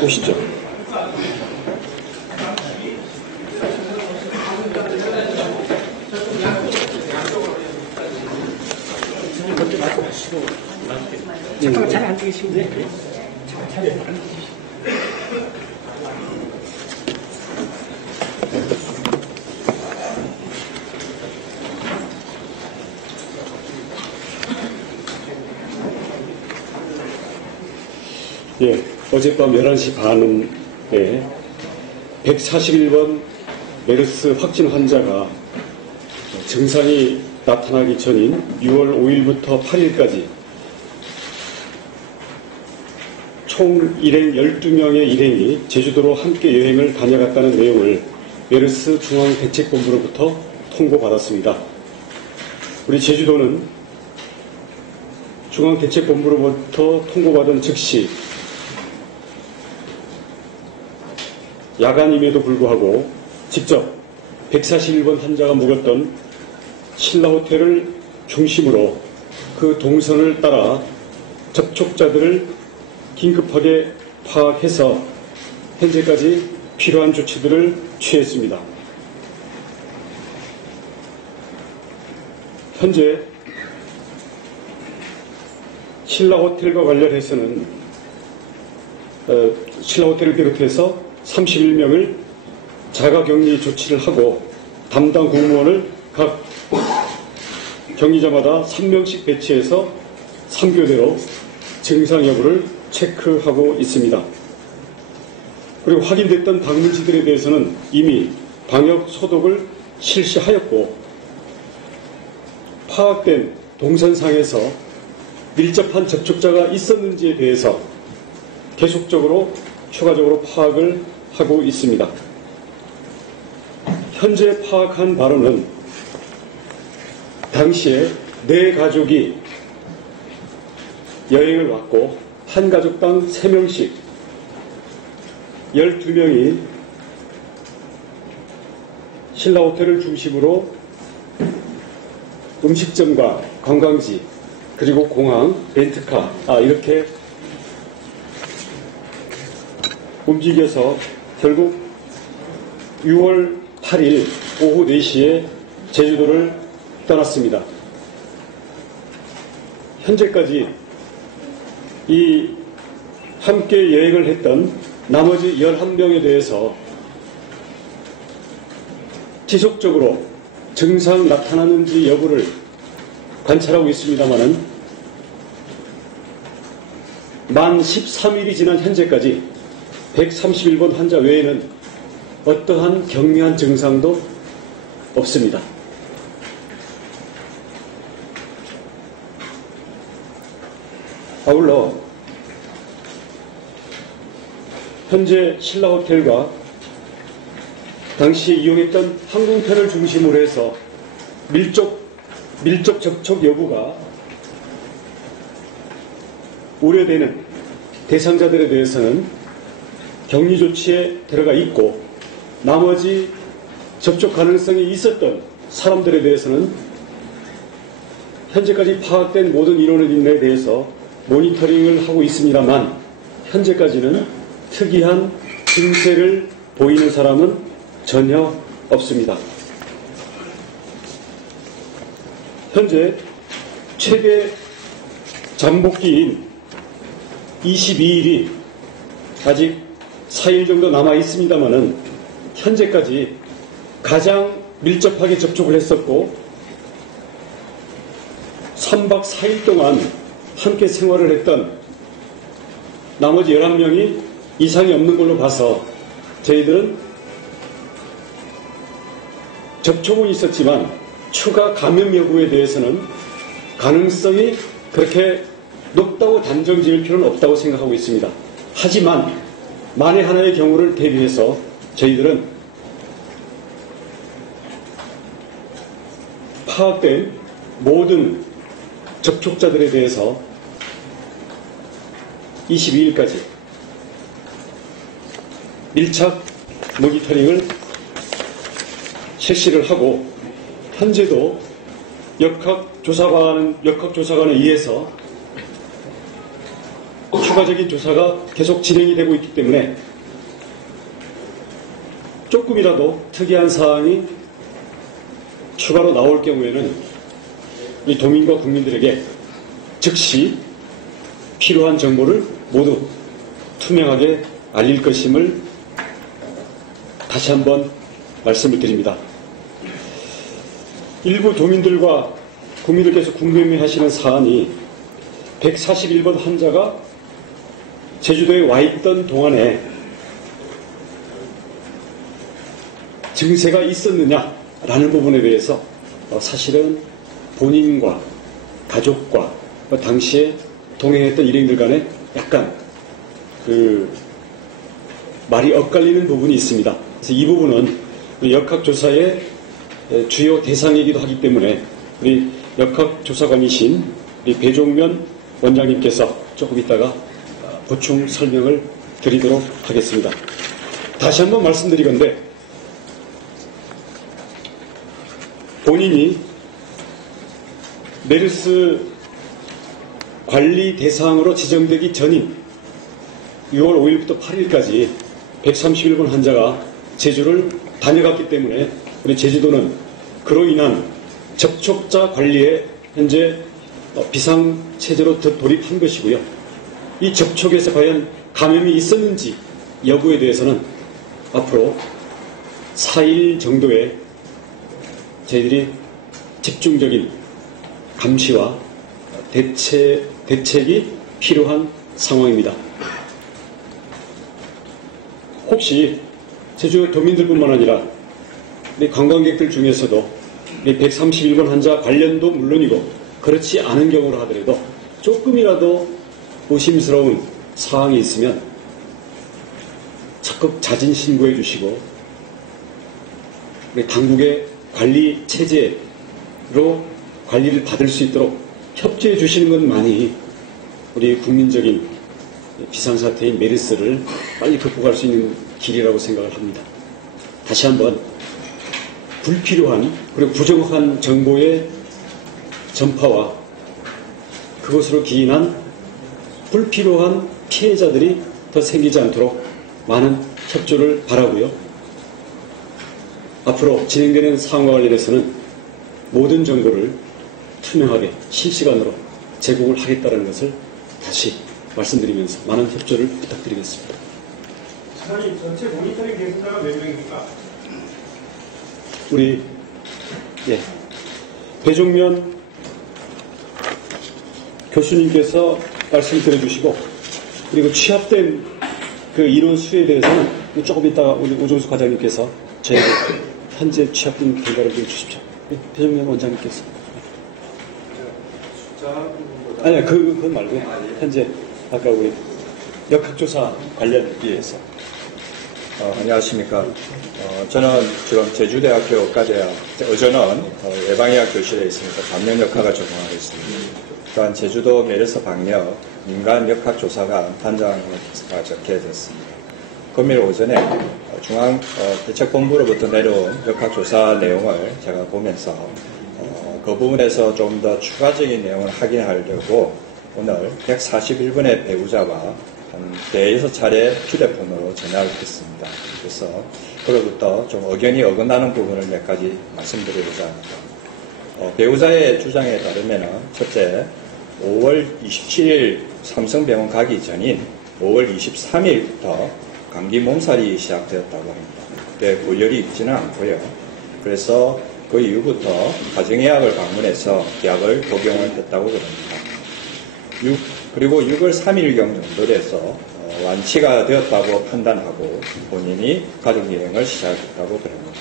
보시죠. 잠깐만 잘 앉아 계시면 돼. 잘 앉아 계시면. 예, 어젯밤 11시 반에 141번 메르스 확진 환자가 증상이 나타나기 전인 6월 5일부터 8일까지 총 일행 12명의 일행이 제주도로 함께 여행을 다녀갔다는 내용을 메르스 중앙대책본부로부터 통보받았습니다. 우리 제주도는 중앙대책본부로부터 통보받은 즉시 야간임에도 불구하고 직접 141번 환자가 묵었던 신라호텔을 중심으로 그 동선을 따라 접촉자들을 긴급하게 파악해서 현재까지 필요한 조치들을 취했습니다. 현재 신라호텔과 관련해서는 신라호텔을 비롯해서 31명을 자가격리 조치를 하고 담당 공무원을 각 격리자마다 3명씩 배치해서 3교대로 증상 여부를 체크하고 있습니다. 그리고 확인됐던 방문지들에 대해서는 이미 방역 소독을 실시하였고 파악된 동선상에서 밀접한 접촉자가 있었는지에 대해서 계속적으로 추가적으로 파악을 하고 있습니다. 현재 파악한 바로는 당시에 4가족이 여행을 왔고 한 가족당 3명씩 12명이 신라호텔을 중심으로 음식점과 관광지 그리고 공항, 렌트카 이렇게 움직여서 결국 6월 8일 오후 4시에 제주도를 떠났습니다. 현재까지 이 함께 여행을 했던 나머지 11명에 대해서 지속적으로 증상 나타나는지 여부를 관찰하고 있습니다만은 만 13일이 지난 현재까지 131번 환자 외에는 어떠한 경미한 증상도 없습니다. 아울러 현재 신라호텔과 당시 이용했던 항공편을 중심으로 해서 밀접 접촉 여부가 우려되는 대상자들에 대해서는 격리 조치에 들어가 있고 나머지 접촉 가능성이 있었던 사람들에 대해서는 현재까지 파악된 모든 인원에 대해서 모니터링을 하고 있습니다만 현재까지는 특이한 증세를 보이는 사람은 전혀 없습니다. 현재 최대 잠복기인 22일이 아직 4일 정도 남아 있습니다만은 현재까지 가장 밀접하게 접촉을 했었고 3박 4일 동안 함께 생활을 했던 나머지 11명이 이상이 없는 걸로 봐서 저희들은 접촉은 있었지만 추가 감염 여부에 대해서는 가능성이 그렇게 높다고 단정 지을 필요는 없다고 생각하고 있습니다. 하지만 만에 하나의 경우를 대비해서 저희들은 파악된 모든 접촉자들에 대해서 22일까지 밀착 모니터링을 실시를 하고 현재도 역학조사관에 의해서 추가적인 조사가 계속 진행이 되고 있기 때문에 조금이라도 특이한 사항이 추가로 나올 경우에는 이 도민과 국민들에게 즉시 필요한 정보를 모두 투명하게 알릴 것임을 다시 한번 말씀을 드립니다. 일부 도민들과 국민들께서 궁금해하시는 사안이 141번 환자가 제주도에 와 있던 동안에 증세가 있었느냐라는 부분에 대해서 사실은 본인과 가족과 당시에 동행했던 일행들 간에 약간 말이 엇갈리는 부분이 있습니다. 그래서 이 부분은 역학조사의 주요 대상이기도 하기 때문에 우리 역학조사관이신 우리 배종면 원장님께서 조금 있다가 보충 설명을 드리도록 하겠습니다. 다시 한번 말씀드리건대 본인이 메르스 관리 대상으로 지정되기 전인 6월 5일부터 8일까지 131번 환자가 제주를 다녀갔기 때문에 우리 제주도는 그로 인한 접촉자 관리에 현재 비상체제로 돌입한 것이고요. 이 접촉에서 과연 감염이 있었는지 여부에 대해서는 앞으로 4일 정도의 저희들이 집중적인 감시와 대책이 필요한 상황입니다. 혹시 제주 도민들뿐만 아니라 우리 관광객들 중에서도 우리 131번 환자 관련도 물론이고 그렇지 않은 경우로 하더라도 조금이라도 의심스러운 사항이 있으면 적극 자진 신고해 주시고 우리 당국의 관리 체제로 관리를 받을 수 있도록 협조해 주시는 것만이 우리 국민적인 비상사태인 메르스를 빨리 극복할 수 있는 길이라고 생각을 합니다. 다시 한번 불필요한 그리고 부정확한 정보의 전파와 그것으로 기인한 불필요한 피해자들이 더 생기지 않도록 많은 협조를 바라고요. 앞으로 진행되는 사항과 관련해서는 모든 정보를 투명하게 실시간으로 제공을 하겠다는 것을 다시 말씀드리면서 많은 협조를 부탁드리겠습니다. 사장님, 전체 모니터링 대상자가 몇 명입니까? 우리 배종면 교수님께서 말씀드려 주시고 그리고 취합된 그 인원 수에 대해서는 조금 이따가 우리 오종수 과장님께서 저에게 현재 취합된 결과를 보여주십시오. 배종면 원장님께서. 아니요, 그건 말고 현재 아까 우리 역학조사 관련위에서. 안녕하십니까. 저는 지금 제주대학교까지 어제는 예방의학 교실에 있으니까 감염 역학을 전공하고 있습니다. 또한 제주도 메르스 방역 민간 역학조사관 단장을 적게 됐습니다. 금일 오전에 중앙대책본부로부터 내려온 역학조사 내용을 제가 보면서 그 부분에서 좀 더 추가적인 내용을 확인하려고 오늘 141번의 배우자와 한 4-6차례 휴대폰으로 전화를 했습니다. 그래서 그로부터 좀 의견이 어긋나는 부분을 몇 가지 말씀드리고자 합니다. 배우자의 주장에 따르면 첫째, 5월 27일 삼성병원 가기 전인 5월 23일부터 감기 몸살이 시작되었다고 합니다. 그때 고열이 있지는 않고요. 그래서 그 이후부터 가정의학을 방문해서 약을 복용을 했다고 그럽니다. 그리고 6월 3일경 정도 돼서 완치가 되었다고 판단하고 본인이 가족여행을 시작했다고 그럽니다.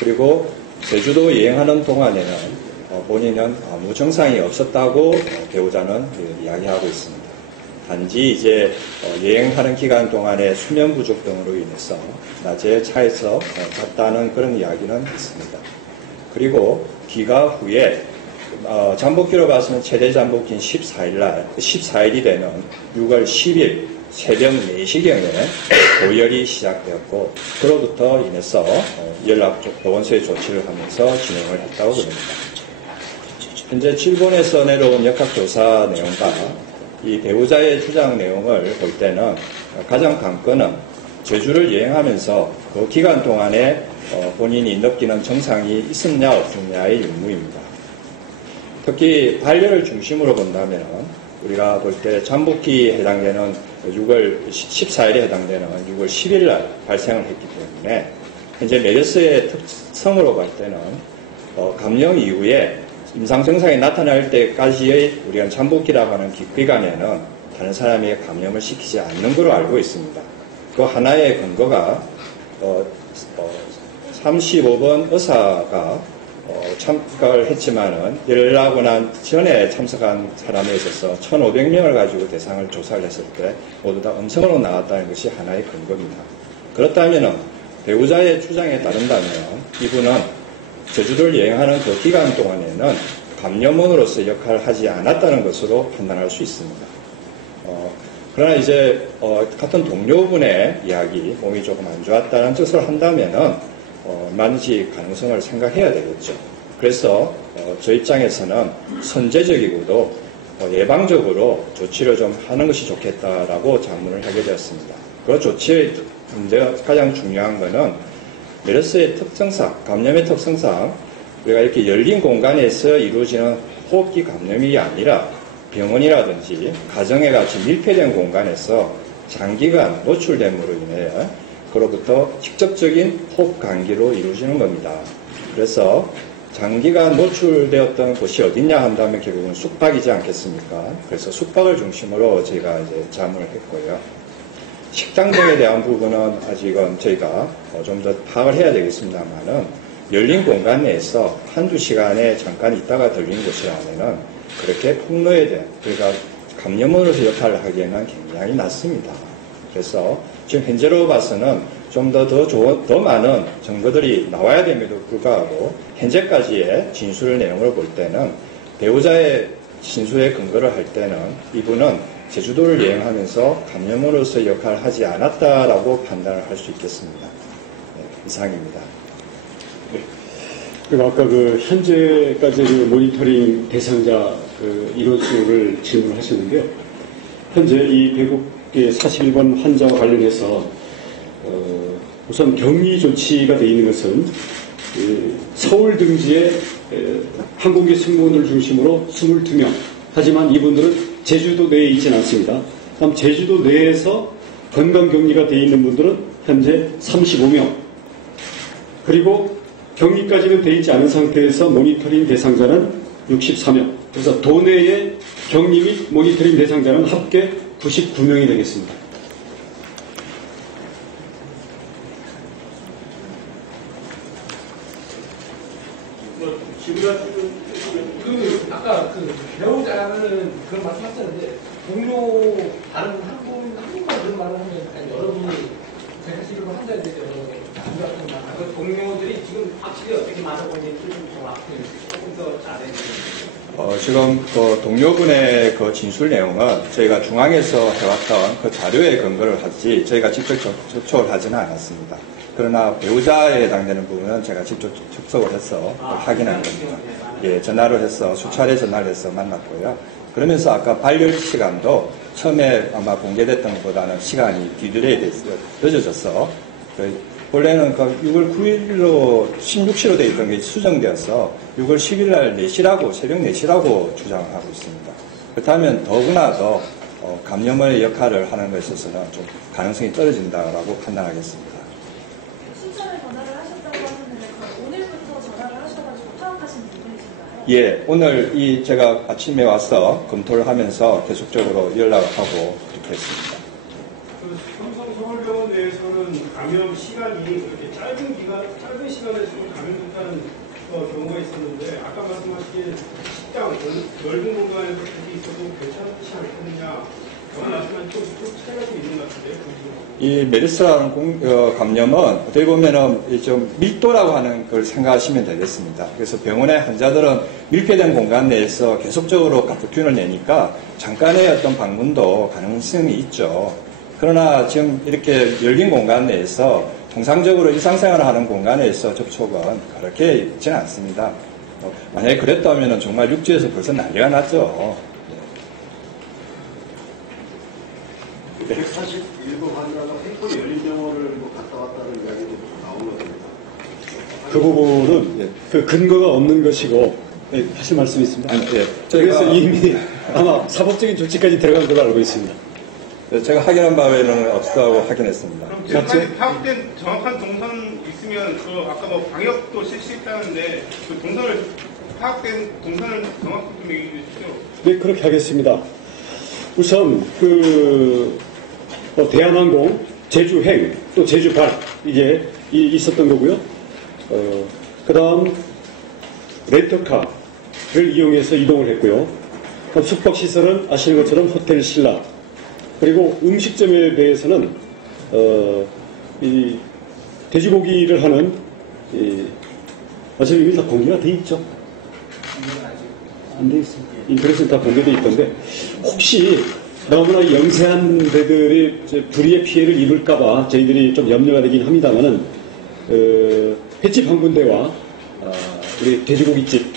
그리고 제주도 여행하는 동안에는 본인은 아무 증상이 없었다고 배우자는 이야기하고 있습니다. 단지 이제 여행하는 기간 동안에 수면 부족 등으로 인해서 낮에 차에서 잤다는 그런 이야기는 있습니다. 그리고 귀가 후에 잠복기로 봐서는 최대 잠복기인 14일이 되는 6월 10일 새벽 4시경에 고열이 시작되었고 그로부터 인해서 보건소에 조치를 하면서 진행을 했다고 합니다. 현재 일본에서 내려온 역학조사 내용과 이 배우자의 주장 내용을 볼 때는 가장 관건은 제주를 여행하면서 그 기간 동안에 본인이 느끼는 증상이 있었냐 없었냐의 의무입니다. 특히 반려를 중심으로 본다면 우리가 볼 때 잠복기에 해당되는 6월 14일에 해당되는 6월 10일 날 발생을 했기 때문에 현재 메르스의 특성으로 볼 때는 감염 이후에 임상 증상이 나타날 때까지의 우리가 잠복기라고 하는 기간에는 다른 사람에게 감염을 시키지 않는 걸로 알고 있습니다. 그 하나의 근거가 35번 의사가 참가를 했지만은 열나고 난 전에 참석한 사람에 있어서 1,500명을 가지고 대상을 조사를 했을 때 모두 다 음성으로 나왔다는 것이 하나의 근거입니다. 그렇다면은 배우자의 주장에 따른다면 이분은 제주도를 여행하는 그 기간 동안에는 감염원으로서 역할을 하지 않았다는 것으로 판단할 수 있습니다. 그러나 이제 같은 동료분의 이야기, 몸이 조금 안 좋았다는 뜻을 한다면은 많은지 가능성을 생각해야 되겠죠. 그래서 저 입장에서는 선제적이고도 예방적으로 조치를 좀 하는 것이 좋겠다라고 자문을 하게 되었습니다. 그 조치의 가장 중요한 것은 메르스의 특성상, 감염의 특성상 우리가 이렇게 열린 공간에서 이루어지는 호흡기 감염이 아니라 병원이라든지 가정에 같이 밀폐된 공간에서 장기간 노출됨으로 인해 그로부터 직접적인 호흡 감기로 이루어지는 겁니다. 그래서 장기간 노출되었던 곳이 어디냐 한다면 결국은 숙박이지 않겠습니까? 그래서 숙박을 중심으로 저희가 이제 자문을 했고요. 식당 등에 대한 부분은 아직은 저희가 좀 더 파악을 해야 되겠습니다만은 열린 공간 내에서 한두 시간에 잠깐 있다가 들린 곳이라면은 그렇게 폭로에 대한, 그러니까 감염원으로서 역할을 하기에는 굉장히 낮습니다. 그래서 지금 현재로 봐서는 좀 더 많은 증거들이 나와야 됨에도 불구하고 현재까지의 진술 내용을 볼 때는 배우자의 진술에 근거를 할 때는 이분은 제주도를 여행하면서 감염원으로서 역할을 하지 않았다라고 판단을 할 수 있겠습니다. 네, 이상입니다. 그리고 아까 현재까지 모니터링 대상자 인원수를 질문하셨는데요. 현재 이 배국계 41번 환자와 관련해서 우선 격리 조치가 되어 있는 것은 서울 등지의 항공기 승무원을 중심으로 22명. 하지만 이분들은 제주도 내에 있지는 않습니다. 그럼 제주도 내에서 건강격리가 되어 있는 분들은 현재 35명. 그리고 격리까지는 되어 있지 않은 상태에서 모니터링 대상자는 64명. 그래서 도내의 격리 및 모니터링 대상자는 합계 99명이 되겠습니다. 아까 배우자는 그런 말씀하셨는데 동료 다른 한국만 그런 말을 하면 아니, 여러분이 제가 지금 환자에 대해서 그 동료들이 지금 확실히 어떻게 말하고 있는지 좀 앞으로 조금 더 잘해주세요. 지금 그 동료분의 그 진술 내용은 저희가 중앙에서 해왔던 그 자료에 근거를 하지 저희가 직접 접촉을 하지는 않았습니다. 그러나 배우자에 해당되는 부분은 제가 직접 접촉을 해서 확인한 겁니다. 예, 전화를 해서 수차례 전화를 해서 만났고요. 그러면서 아까 발열 시간도 처음에 아마 공개됐던 것보다는 시간이 뒤들에 늦어져서 원래는 6월 9일로 16시로 되어 있던 게 수정되어서 6월 10일 날 4시라고, 새벽 4시라고 주장을 하고 있습니다. 그렇다면 더구나 더 감염의 역할을 하는 것에 있어서는 좀 가능성이 떨어진다라고 판단하겠습니다. 순찰에 전화를 하셨다고 하셨는데 오늘부터 전화를 하셔가지고 파악하신 부분이신가요? 예, 오늘 제가 아침에 와서 검토를 하면서 계속적으로 연락을 하고 그렇게 했습니다. 삼성 서울병원 내에서는 감염 시간이 그렇게 짧은 시간에 지금 감염됐다는 경우가 있었는데, 아까 말씀하신 식당, 넓은 공간에서 그렇게 있어도 괜찮지 않겠느냐, 그런 말씀은 좀 차이가 좀 있는 것 같은데요. 이 메르스라는 감염은 어떻게 보면은 좀 밀도라고 하는 걸 생각하시면 되겠습니다. 그래서 병원의 환자들은 밀폐된 공간 내에서 계속적으로 가뜩균을 내니까 잠깐의 어떤 방문도 가능성이 있죠. 그러나 지금 이렇게 열린 공간 내에서 통상적으로 일상생활을 하는 공간에서 접촉은 그렇게 있지는 않습니다. 만약에 그랬다면 정말 육지에서 벌써 난리가 났죠. 141번 환자가 횡포 열린병원을 뭐 갔다 왔다는 이야기도 나오거든요. 그 부분은 그 근거가 없는 것이고, 네, 하실 말씀이 있습니다. 아니, 예. 그래서 이미 아마 사법적인 조치까지 들어간 걸로 알고 있습니다. 제가 확인한 바에는 없다고 확인했습니다. 그럼 지금까지 파악된 정확한 동선 있으면 그 아까 뭐 방역도 실시했다는데 그 동선을 파악된 동선을 정확히 좀 얘기해 주시죠. 네, 그렇게 하겠습니다. 우선 대한항공 제주행 또 제주발 이게 있었던 거고요. 그다음 렌터카를 이용해서 이동을 했고요. 숙박 시설은 아시는 것처럼 호텔 신라. 그리고 음식점에 대해서는 이 돼지고기를 하는 어차피 이미 다 공개가 돼 있죠. 안 돼 있습니다. 인터넷에 다 공개돼 있던데 혹시 너무나 영세한 데들이 불의의 피해를 입을까봐 저희들이 좀 염려가 되긴 합니다만은 횟집 한 군데와 우리 돼지고기집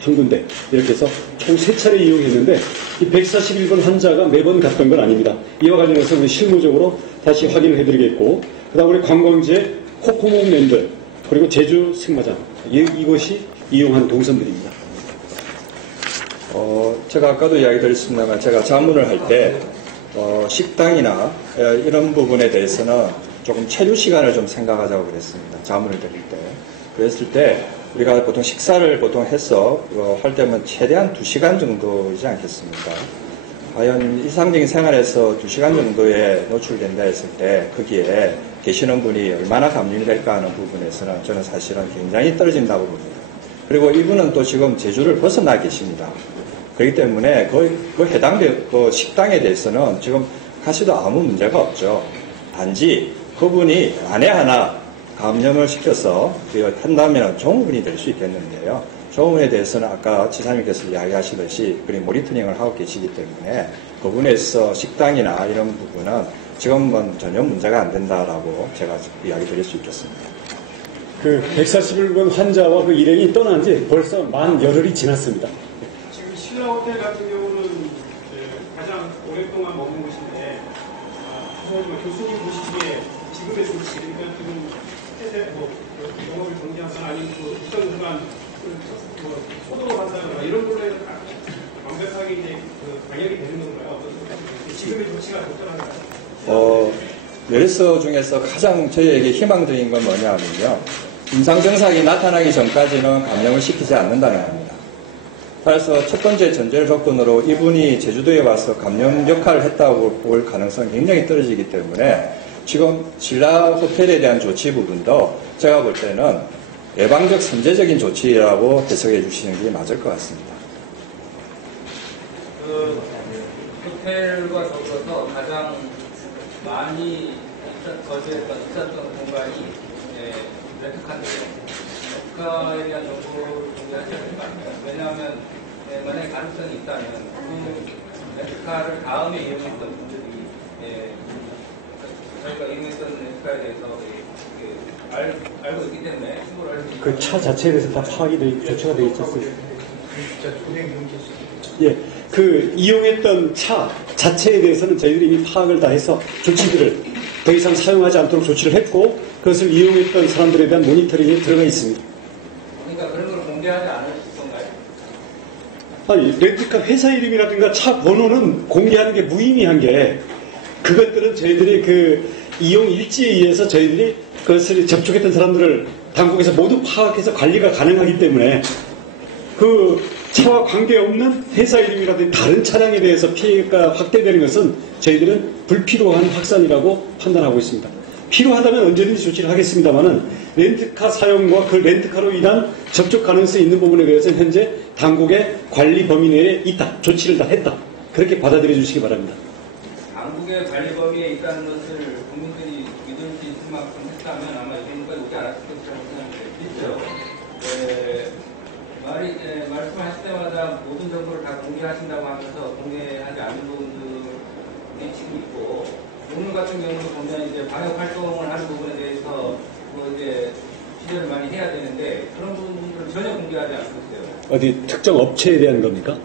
한 군데 이렇게 해서 총 3차례 이용했는데 이 141번 환자가 매번 갔던 건 아닙니다. 이와 관련해서 우리 실무적으로 다시 확인을 해드리겠고 그다음 우리 관광지의 코코몽랜드 그리고 제주 승마장 이것이 이용한 동선들입니다. 제가 아까도 이야기 드렸습니다만 제가 자문을 할 때 식당이나 이런 부분에 대해서는 조금 체류 시간을 좀 생각하자고 그랬습니다. 자문을 드릴 때. 그랬을 때 우리가 보통 식사를 보통 해서 할 때면 최대한 2시간 정도이지 않겠습니까? 과연 일상적인 생활에서 2시간 정도에 노출된다 했을 때 거기에 계시는 분이 얼마나 감염이 될까 하는 부분에서는 저는 사실은 굉장히 떨어진다고 봅니다. 그리고 이분은 또 지금 제주를 벗어나 계십니다. 그렇기 때문에 그 해당 그 식당에 대해서는 지금 가시도 아무 문제가 없죠. 단지 그분이 만에 하나 감염을 시켜서 한다면 종업원이 될 수 있겠는데요. 종업원에 대해서는 아까 지사님께서 이야기하시듯이 그리 모니터링을 하고 계시기 때문에 그분에서 식당이나 이런 부분은 지금은 전혀 문제가 안 된다라고 제가 이야기 드릴 수 있겠습니다. 그 141번 환자와 그 일행이 떠난 지 벌써 만 열흘이 지났습니다. 지금 신라 호텔 같은 경우는 가장 오랫동안 머문 곳인데 교수님 보시기에 지금의 조치, 그러니까 지금 해제 영업을 정지하거나 아니면 일정 구간 소독을 한다거나 이런 걸로 해서 완벽하게 이제 방역이 되는 건가요? 어떻습니까? 지금의 조치가 적절한가요? 메르스 중에서 가장 저희에게 희망적인 건 뭐냐면요. 임상 증상이 나타나기 전까지는 감염을 시키지 않는다는 겁니다. 그래서 첫 번째 전제 조건으로 이분이 제주도에 와서 감염 역할을 했다고 볼 가능성이 굉장히 떨어지기 때문에 지금 신라 호텔에 대한 조치 부분도 제가 볼 때는 예방적 선제적인 조치라고 해석해 주시는 게 맞을 것 같습니다. 그 호텔과 더불어서 가장 많이 거주했던 있었던 공간이 렌트카인데요. 렌트카에 대한 정보를 공개하셔야 될 것 같아요. 왜냐하면 만약에 가능성이 있다면 그 렌트카를 다음에 이용했던 분들이 저희가 이용했던 렌트카에 대해서 알고 있기 때문에 신고를 할 수 있는 그 차 자체에 대해서 다 파악이 조치가 되어 있었어요. 예, 그 이용했던 차 자체에 대해서는 저희들이 이미 파악을 다 해서 조치들을 더 이상 사용하지 않도록 조치를 했고 그것을 이용했던 사람들에 대한 모니터링이 들어가 있습니다. 그러니까 그런 걸 공개하지 않을 건가요? 아니, 렌트카 회사 이름이라든가 차 번호는 공개하는 게 무의미한 게 그것들은 저희들이 그 이용 일지에 의해서 저희들이 그것을 접촉했던 사람들을 당국에서 모두 파악해서 관리가 가능하기 때문에 그 차와 관계없는 회사 이름이라든지 다른 차량에 대해서 피해가 확대되는 것은 저희들은 불필요한 확산이라고 판단하고 있습니다. 필요하다면 언제든지 조치를 하겠습니다만은 렌트카 사용과 그 렌트카로 인한 접촉 가능성이 있는 부분에 대해서는 현재 당국의 관리 범위 내에 있다. 조치를 다 했다. 그렇게 받아들여 주시기 바랍니다. 당국의 관리 범위에 있다는 것을 국민들이 믿을 수 있을 만큼 했다면 아마 이제까지 오지 않았을 것이라고 생각합니다. 말씀하실 때마다 모든 정보를 다 공개하신다고 하면서 공개하지 않는 부분들이 지금 있고 오늘 같은 경우는 보면 이제 방역 활동을 하는 부분에 대해서 이제 취재를 많이 해야 되는데 그런 부분들을 전혀 공개하지 않고 있어요. 어디 특정 업체에 대한 겁니까?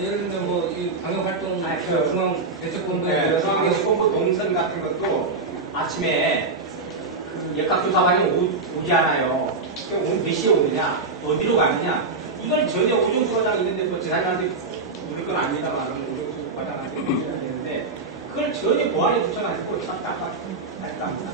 예를 들면 이 방역 활동 중앙 대책본부에 대책본부 동선 같은 것도 아침에 그 역학조사관이 오지 않아요. 그럼 오늘 몇 시에 오느냐, 어디로 가느냐, 이걸 전혀 우정수 과장 있는데 뭐 재산한테 우리 건 아닙니다만 우정수 과장한테 해야 되는데 그걸 전혀 보안에 붙여가지고 딱 할까 합니다.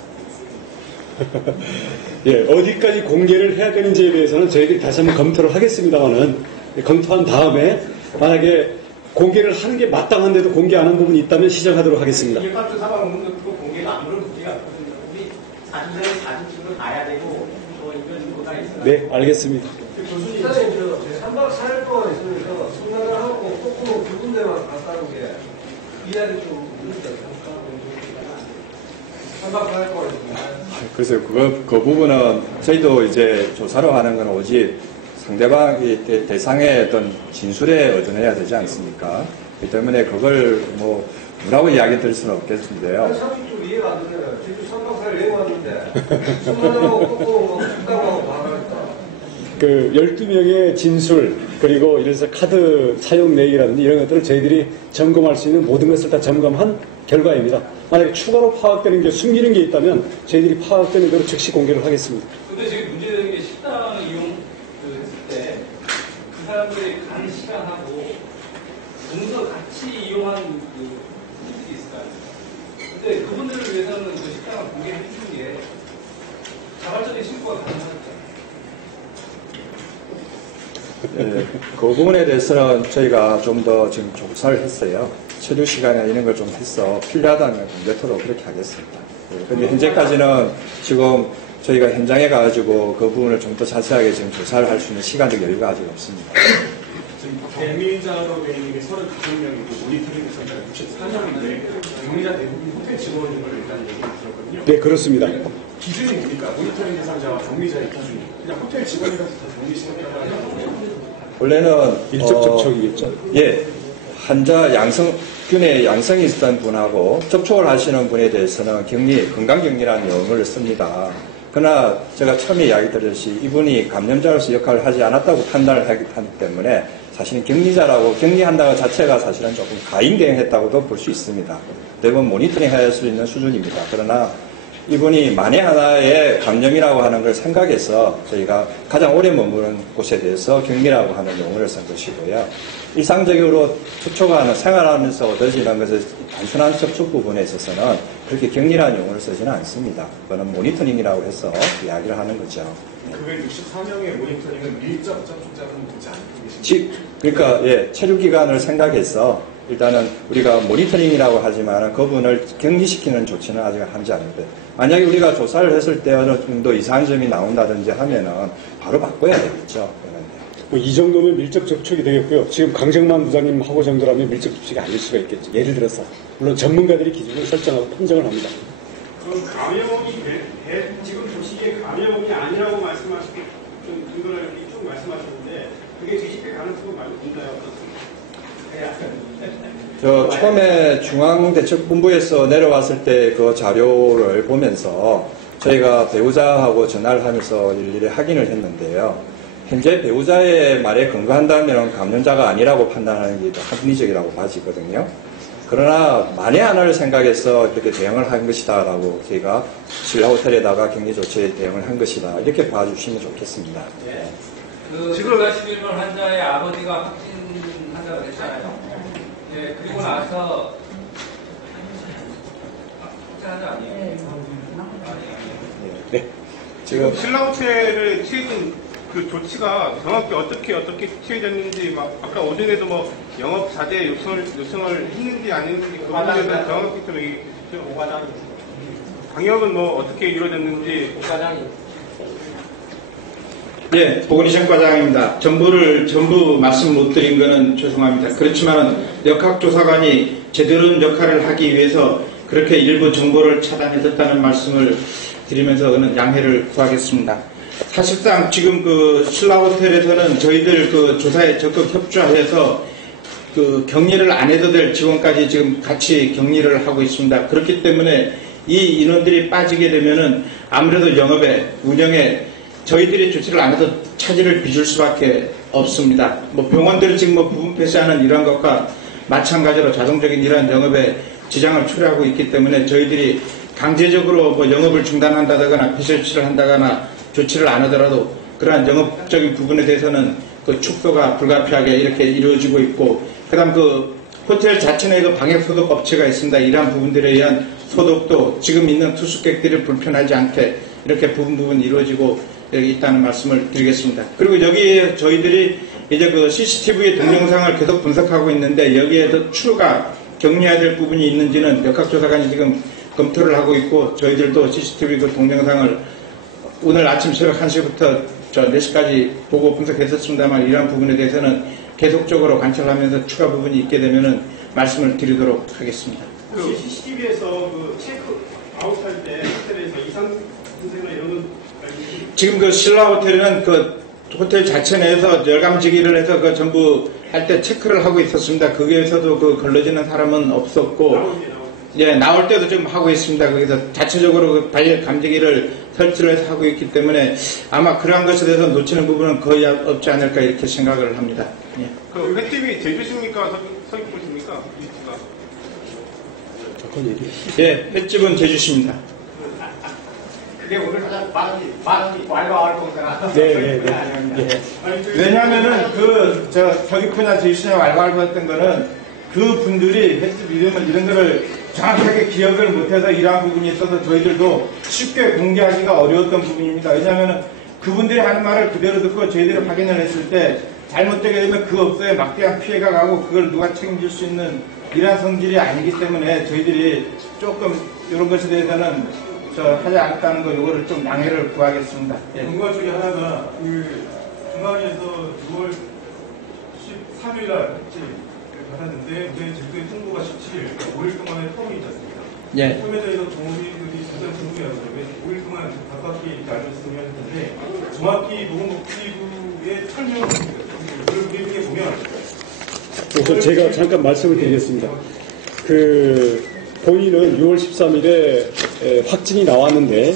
예, 어디까지 공개를 해야 되는지에 대해서는 저희들이 다시 한번 검토를 하겠습니다만은 검토한 다음에 만약에 공개를 하는 게 마땅한데도 공개 안 한 부분이 있다면 시정하도록 하겠습니다. 역학조사관 오는 것도 공개가 아무런 문제가 없거든요. 우리 사진전에 사진 찍으러 가야 되고 또 이런 거가 있어요. 네, 알겠습니다. 교수님, 3박 4일 동안 있으면서 성남을 하고 꼭꼭 두 군데만 갔다는 게 이해하기 좀 힘들다. 3박 4일 동안 있으면. 그래서 그 부분은 저희도 이제 조사로 하는 건 오직 상대방이 대상의 어떤 진술에 얻어내야 되지 않습니까? 그렇기 때문에 그걸 뭐라고 이야기 드릴 수는 없겠는데요. 상식적으로 이해가 안 되네. 제주 3박 4일 내고 왔는데 성남하고 꼭꼭 식당하고 말하니까. 그 12명의 진술 그리고 이래서 카드 사용 내역이라든지 이런 것들을 저희들이 점검할 수 있는 모든 것을 다 점검한 결과입니다. 만약에 추가로 파악되는 게 숨기는 게 있다면 저희들이 파악되는 대로 즉시 공개를 하겠습니다. 근데 지금 문제되는 게 식당 이용 했을 때 그 사람들이 간 시간하고 동서 같이 이용한 그 분들이 있을 거 아닙니까? 근데 그분들을 위해서는 그 식당을 공개해 주는 게 자발적인 신고가 가능하겠죠. 네, 그 부분에 대해서는 저희가 좀 더 지금 조사를 했어요. 체류 시간에 이런 걸 좀 해서 필요하다면 공개토록 그렇게 하겠습니다. 그런데 현재까지는 지금 저희가 현장에 가가지고 그 부분을 좀 더 자세하게 지금 조사를 할 수 있는 시간적 여유가 아직 없습니다. 지금 경리자로 되어 있는 게 35명이고 모니터링 대상자가 64명인데 경리자 대부분 호텔 직원인 걸 일단 얘기 들었거든요. 네, 그렇습니다. 기준이 뭡니까? 모니터링 대상자와 격리자의 기준이. 그냥 호텔 직원이라서 다 격리시켰다고 하죠. 원래는 밀접 접촉이겠죠. 예, 환자 균의 양성이 있었던 분하고 접촉을 하시는 분에 대해서는 건강격리라는 용어를 씁니다. 그러나 제가 처음에 이야기 드렸듯이 이분이 감염자로서 역할을 하지 않았다고 판단을 하기 때문에 사실은 격리자라고 격리한다는 자체가 사실은 조금 가인대응했다고도 볼 수 있습니다. 대부분 모니터링 할 수 있는 수준입니다. 그러나 이분이 만에 하나의 감염이라고 하는 걸 생각해서 저희가 가장 오래 머무는 곳에 대해서 격리라고 하는 용어를 쓴 것이고요. 일상적으로 접촉하는 생활하면서 얻어지는 것을 단순한 접촉 부분에 있어서는 그렇게 격리라는 용어를 쓰지는 않습니다. 그거는 모니터링이라고 해서 이야기를 하는 거죠. 그게 64명의 모니터링은 밀접 접촉자는 되지 않고 계십니까? 그러니까 예, 체류 기간을 생각해서 일단은 우리가 모니터링이라고 하지만 그분을 격리시키는 조치는 아직 하지 않는데 만약에 우리가 조사를 했을 때 어느 정도 이상한 점이 나온다든지 하면은 바로 바꿔야 되겠죠. 이 정도면 밀접 접촉이 되겠고요. 지금 강정만 부장님 하고 정도라면 밀접 접촉이 아닐 수가 있겠죠. 예를 들어서 물론 전문가들이 기준을 설정하고 판정을 합니다. 그럼 감염이 지금 보시기에 감염이 아니라고 말씀하시고 좀 근거를 이렇게 쭉 말씀하셨는데 그게 뒤집힐 가능성은 많이 있나요? 저 처음에 중앙대책본부에서 내려왔을 때 그 자료를 보면서 저희가 배우자하고 전화를 하면서 일일이 확인을 했는데요. 현재 배우자의 말에 근거한다면 감염자가 아니라고 판단하는 게 합리적이라고 봐지거든요. 그러나 만에 하나를 생각해서 이렇게 대응을 한 것이다라고 저희가 신라호텔에다가 격리조치에 대응을 한 것이다. 이렇게 봐주시면 좋겠습니다. 네. 그 지금 11번 환자의 아버지가 확진한다고 그랬잖아요. 네, 그리고 나서 확진환자 아니에요? 네. 지금 신라호텔의 최근 그 조치가 정확히 어떻게 취해졌는지 아까 오전에도 영업 자제 요청을 했는지 안 했는지 그 부분에 대해서 정확히 좀 얘기해 주시죠. 방역은 어떻게 이루어졌는지. 예, 보건의심 과장입니다. 전부 말씀 못 드린 거는 죄송합니다. 그렇지만 역학조사관이 제대로 된 역할을 하기 위해서 그렇게 일부 정보를 차단해뒀다는 말씀을 드리면서 그는 양해를 구하겠습니다. 사실상 지금 그 신라호텔에서는 저희들 그 조사에 적극 협조해서 그 격리를 안 해도 될 직원까지 지금 같이 격리를 하고 있습니다. 그렇기 때문에 이 인원들이 빠지게 되면은 아무래도 영업에, 운영에 저희들이 조치를 안 해도 차질을 빚을 수밖에 없습니다. 병원들은 지금 부분 폐쇄하는 이런 것과 마찬가지로 자동적인 이러한 영업에 지장을 초래하고 있기 때문에 저희들이 강제적으로 뭐 영업을 중단한다거나 폐쇄치를 한다거나 조치를 안 하더라도 그러한 영업적인 부분에 대해서는 그 축소가 불가피하게 이렇게 이루어지고 있고, 그다음 그 호텔 자체 내에 그 방역 소독 업체가 있습니다. 이러한 부분들에 의한 소독도 지금 있는 투숙객들이 불편하지 않게 이렇게 부분 이루어지고 있다는 말씀을 드리겠습니다. 그리고 여기에 저희들이 이제 그 CCTV의 동영상을 계속 분석하고 있는데, 여기에 더 추가 격려해야 될 부분이 있는지는 역학조사관이 지금 검토를 하고 있고, 저희들도 CCTV 그 동영상을 오늘 아침 새벽 1시부터 4시까지 보고 분석했었습니다만, 이러한 부분에 대해서는 계속적으로 관찰하면서 추가 부분이 있게 되면은 말씀을 드리도록 하겠습니다. 혹시 CCTV에서 그 체크 아웃할 때 호텔에서 이상 증세나 이런 건 지금 그 신라 호텔은 그 호텔 자체 내에서 열감지기를 해서 그 전부 할 때 체크를 하고 있었습니다. 거기에서도 그 걸러지는 사람은 없었고, 나올 때도 지금 하고 있습니다. 거기서 자체적으로 그 발열 감지기를 설치를 해서 하고 있기 때문에 아마 그러한 것에 대해서 놓치는 부분은 거의 없지 않을까 이렇게 생각을 합니다. 예. 그 횟집이 제주십니까? 서귀포십니까? 예, 횟집은 제주시입니다. 그게 오늘 가장 많이 왈가왈 거구나. 네. 왜냐하면은 서귀포나 제주시나 왈가왈부했던 거는 그 분들이 횟집 이런 거를 정확하게 기억을 못해서 이러한 부분이 있어서 저희들도 쉽게 공개하기가 어려웠던 부분입니다. 왜냐하면은 그분들이 하는 말을 그대로 듣고 저희들이 확인을 했을 때 잘못되게 되면 그 업소에 막대한 피해가 가고 그걸 누가 책임질 수 있는 이러한 성질이 아니기 때문에 저희들이 조금 이런 것에 대해서는 하지 않았다는 거 이거를 좀 양해를 구하겠습니다. 궁금한 중에 하나가 그 중앙에서 6월 13일 날 받았는데 우리 제주도의 통보가 17일, 5일 동안의 텀이 있지 않습니까? 예. 텀에 대해서 동호인들이 대단 궁금해하고 5일 동안 가깝게 알려줬으면 했는데 정확히 보건복지부의 설명을 드립니다. 우리 보면 우선 제가 잠깐 말씀을 드리겠습니다. 그 본인은 6월 13일에 확진이 나왔는데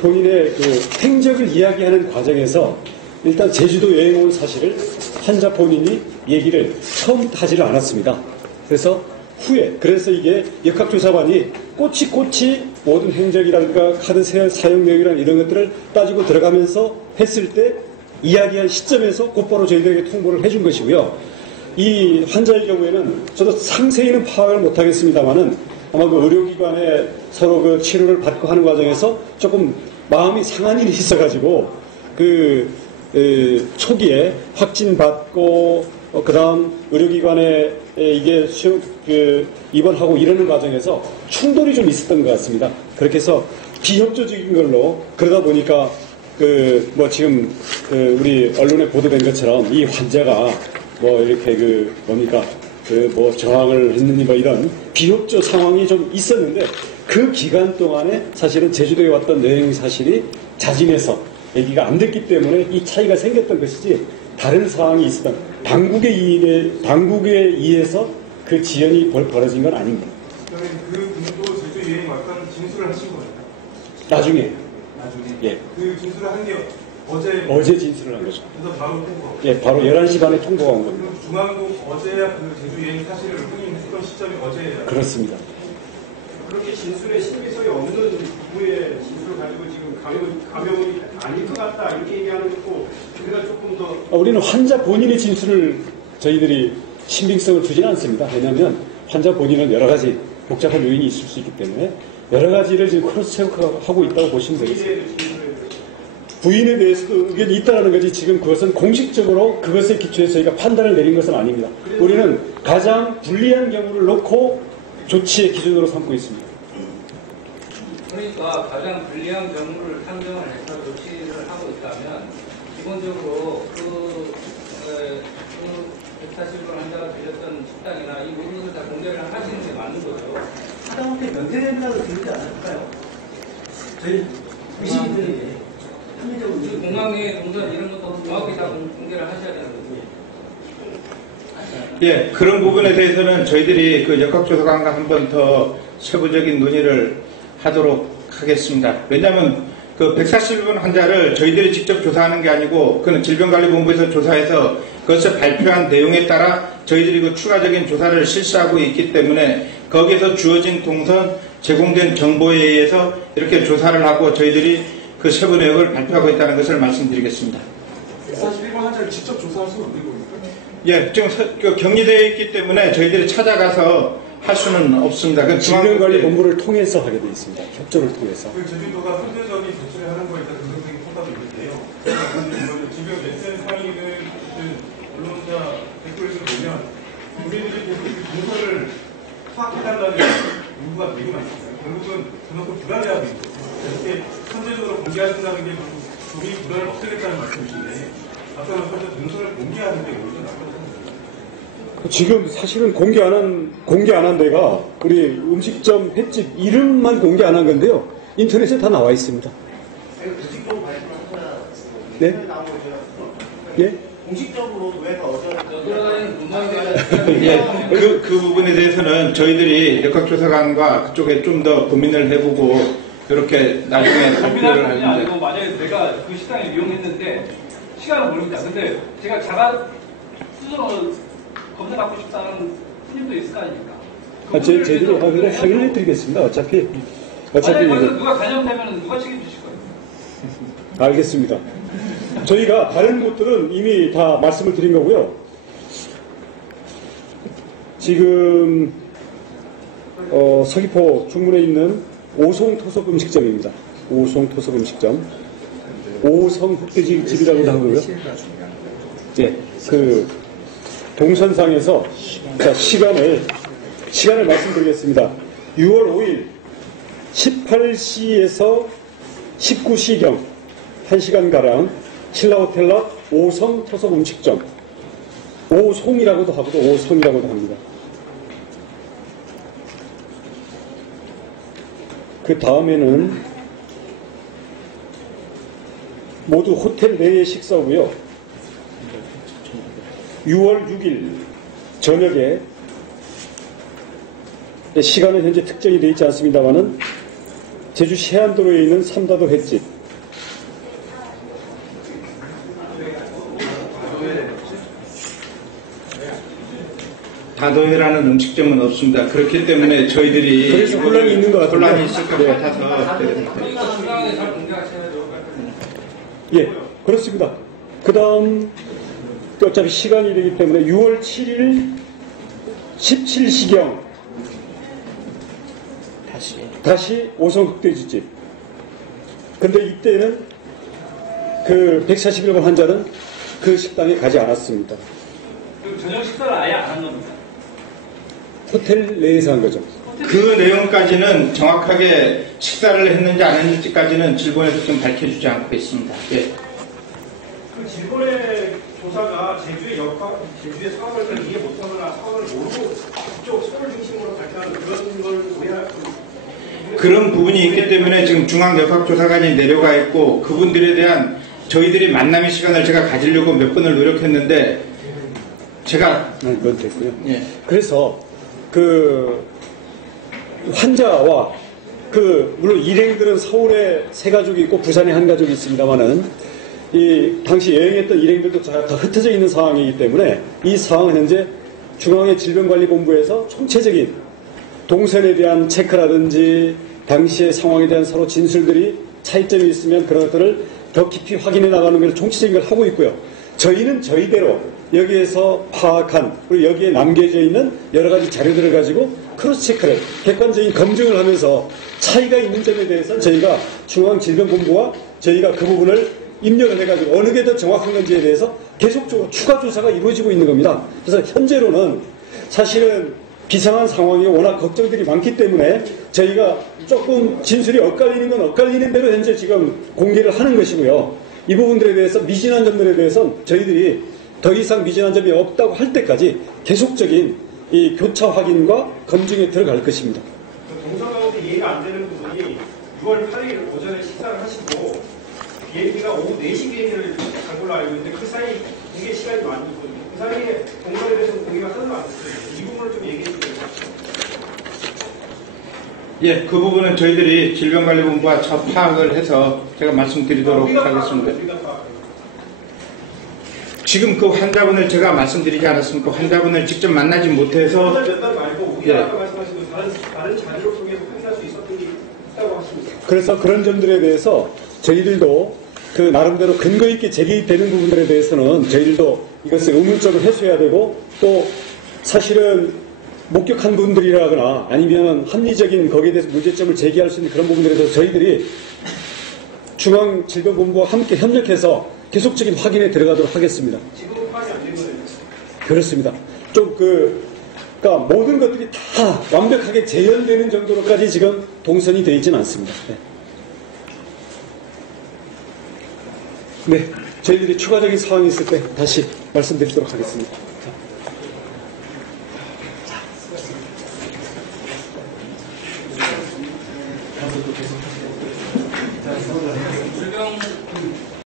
본인의 그 행적을 이야기하는 과정에서 일단 제주도 여행 온 사실을 환자 본인이 얘기를 처음부터 하지를 않았습니다. 그래서 후에, 그래서 이게 역학조사관이 꼬치꼬치 모든 행적이랄까 카드 사용 내역이란 이런 것들을 따지고 들어가면서 했을 때 이야기한 시점에서 곧바로 저희들에게 통보를 해준 것이고요. 이 환자의 경우에는 저도 상세히는 파악을 못하겠습니다만은 아마 그 의료기관에 서로 그 치료를 받고 하는 과정에서 조금 마음이 상한 일이 있어가지고 초기에 확진받고 그 다음 의료기관에 이게 입원하고 이러는 과정에서 충돌이 좀 있었던 것 같습니다. 그렇게 해서 비협조적인 걸로 그러다 보니까 지금 우리 언론에 보도된 것처럼 이 환자가 이렇게 저항을 했느니 이런 비협조 상황이 좀 있었는데 그 기간 동안에 사실은 제주도에 왔던 여행 사실이 자진해서 얘기가 안 됐기 때문에 이 차이가 생겼던 것이지 다른 상황이 있었던 당국에 의해서 그 지연이 벌어진 건 아닙니다. 그러면 그 분도 제주 여행 왔다는 진술을 하신 거예요? 나중에. 예. 그 진술을 한 게 어제 진술을 한 거죠. 그래서 바로 통보. 예, 바로 11시 반에 통보가 온 겁니다. 중앙동 어제야 그 제주 여행 사실을 확인했던 시점이 어제예요. 그렇습니다. 그렇게 진술에 신빙성이 없는 부부의 진술을 가지고 지금 감염이 아닐 것 같다 이렇게 얘기하는 것도 우리가 조금 더 우리는 환자 본인의 진술을 저희들이 신빙성을 주지는 않습니다. 왜냐하면 환자 본인은 여러 가지 복잡한 요인이 있을 수 있기 때문에 여러 가지를 지금 크로스 체크하고 있다고 보시면 되겠습니다. 부인에 대해서도 의견이 있다는 거지 지금 그것은 공식적으로 그것에 기초해서 저희가 판단을 내린 것은 아닙니다. 우리는 가장 불리한 경우를 놓고 조치의 기준으로 삼고 있습니다. 그러니까 가장 불리한 경우를 상정을 해서 조치를 하고 있다면 기본적으로 그 140번 환자가 들렸던 식당이나 이 모든 것을 다 공개를 하시는 게 맞는 거죠. 하다못해 면세된다고 들리지 않을까요? 저희 의심들에게 합리적으로 공항의 동선 이런 것도 정확히 다 공개를 하셔야 되는 거죠. 예, 그런 부분에 대해서는 저희들이 그 역학조사관과 한 번 더 세부적인 논의를 하도록 하겠습니다. 왜냐하면 그 141번 환자를 저희들이 직접 조사하는 게 아니고 그는 질병관리본부에서 조사해서 그 그것을 발표한 내용에 따라 저희들이 그 추가적인 조사를 실시하고 있기 때문에 거기에서 주어진 동선 제공된 정보에 의해서 이렇게 조사를 하고 저희들이 그 세부 내역을 발표하고 있다는 것을 말씀드리겠습니다. 41번 환자를 직접 조사할 수는 없는 겁니까? 예, 지금 격리되어 있기 때문에 저희들이 찾아가서 할 수는 없습니다. 질병관리본부를 통해서 하게 되어 있습니다. 협조를 통해서. 제주도가 선제적인 조치를 하는 거에 대한 긍정적인 평가도 있는데요. 지금 SN 사이를 언론사 댓글을 보면 우리들이 계속 동선을 파악해달라는 요구가 되게 많습니다. 결국은 그만큼 불안해하고 있고 이렇게 선제적으로 공개하신다는 게 결국 우리 불안을 없애겠다는 말씀이신데 앞서 말씀하신 동선을 공개하는 게 오히려 나쁘다고 생각합니다. 지금 사실은 공개 안 한 데가 우리 음식점 횟집 이름만 공개 안 한 건데요. 인터넷에 다 나와 있습니다. 공식적으로 발표하셔야 네? 나온 거죠. 예? 공식적으로 왜 예, 그 부분에 대해서는 저희들이 역학조사관과 그쪽에 좀 더 고민을 해보고 이렇게 나중에 발표를 고민하는 게 하는데 아니고 만약에 내가 그 식당을 이용했는데 시간을 모릅니다. 근데 제가 자가 스스로 검사받고 싶다는 손님도 있을 거 아닙니까? 저희들이 확인해 드리겠습니다. 어차피 만약에 거기서 누가 감염되면 누가 책임지실 거예요? 알겠습니다. 저희가 다른 곳들은 이미 다 말씀을 드린 거고요. 지금 서귀포 중문에 있는 오송 토속 음식점입니다. 오송 토속 음식점. 오성 흑돼지 집이라고도 하고요. 예, 그 동선상에서 자, 시간을 말씀드리겠습니다. 6월 5일 18시에서 19시경 1시간가량 신라호텔 앞 오성 토속 음식점, 오송이라고도 하고도 오성이라고도 합니다. 그 다음에는 모두 호텔 내의 식사고요. 6월 6일 저녁에 시간은 현재 특정이 되어 있지 않습니다만은 제주 시안도로에 있는 삼다도 횟집, 다도회라는 음식점은 없습니다. 그렇기 때문에 저희들이 그래서 혼란이 있는 것 같은데. 혼란이 있을 것 같아서 중간에 잘 공개하셔야죠. 예, 그렇습니다. 그 다음 어차피 시간이 되기 때문에 6월 7일 17시경 다시 오성 흑돼지집. 근데 이때는 그 141번 환자는 그 식당에 가지 않았습니다. 그럼 저녁 식사를 아예 안 한 겁니다. 호텔 내에서 한 거죠. 그 내용까지는 정확하게 식사를 했는지 안 했는지까지는 질본에서 좀 밝혀주지 않고 있습니다. 예. 그 질본의 조사가 제주의 상황을 이해 못하거나 상황을 모르고 그쪽 서울 중심으로 발표하는 그런 걸 오해할 그런 부분이 있기 때문에 지금 중앙역학조사관이 내려가 있고 그분들에 대한 저희들이 만남의 시간을 제가 가지려고 몇 번을 노력했는데 제가 그건 됐고요. 예. 그래서 그 환자와 그 물론 일행들은 서울에 세 가족이 있고 부산에 한 가족이 있습니다만은 이 당시 여행했던 일행들도 다 흩어져 있는 상황이기 때문에 이 상황은 현재 중앙의 질병관리본부에서 총체적인 동선에 대한 체크라든지 당시의 상황에 대한 서로 진술들이 차이점이 있으면 그런 것들을 더 깊이 확인해 나가는 걸 총체적인 걸 하고 있고요. 저희는 저희대로 여기에서 파악한 그리고 여기에 남겨져 있는 여러 가지 자료들을 가지고 크로스 체크를 객관적인 검증을 하면서 차이가 있는 점에 대해서는 저희가 중앙질병본부와 저희가 그 부분을 입력을 해가지고 어느 게 더 정확한 건지에 대해서 계속적으로 추가 조사가 이루어지고 있는 겁니다. 그래서 현재로는 사실은 비상한 상황이 워낙 걱정들이 많기 때문에 저희가 조금 진술이 엇갈리는 건 엇갈리는 대로 현재 지금 공개를 하는 것이고요. 이 부분들에 대해서 미진한 점들에 대해서는 저희들이 더 이상 미진한 점이 없다고 할 때까지 계속적인 이 교차 확인과 검증에 들어갈 것입니다. 동선 가운데 이해가 안 되는 부분이 6월 8일 오전에 식사를 하시고 비행기가 오후 4시 비행기를 간 걸로 알고 있는데 그 사이 공개 시간이 많이 있거든요. 그 사이에 동선에 대해서 공개가 하나도 안 됐어요. 이 부분을 좀 얘기해 주세요. 예, 그 부분은 저희들이 질병관리본부와 파악을 해서 제가 말씀드리도록 하겠습니다. 지금 그 환자분을 제가 말씀드리지 않았습니까? 환자분을 직접 만나지 못해서 몇달 말고 우리가 예. 아까 말씀하신 그 다른 자료를 통해서 확인할 수 있었던 게 있다고 하십니다. 그래서 그런 점들에 대해서 저희들도 그 나름대로 근거 있게 제기되는 부분들에 대해서는 저희들도 이것을 의문점을 해소해야 되고 또 사실은 목격한 분들이라거나 아니면 합리적인 거기에 대해서 문제점을 제기할 수 있는 그런 부분들에 대해서 저희들이 중앙질병본부와 함께 협력해서 계속적인 확인에 들어가도록 하겠습니다. 지금은 파악이 안 된 거예요. 그렇습니다. 그러니까 모든 것들이 다 완벽하게 재현되는 정도로까지 지금 동선이 되어 있지는 않습니다. 네. 저희들이 추가적인 사항이 있을 때 다시 말씀드리도록 하겠습니다.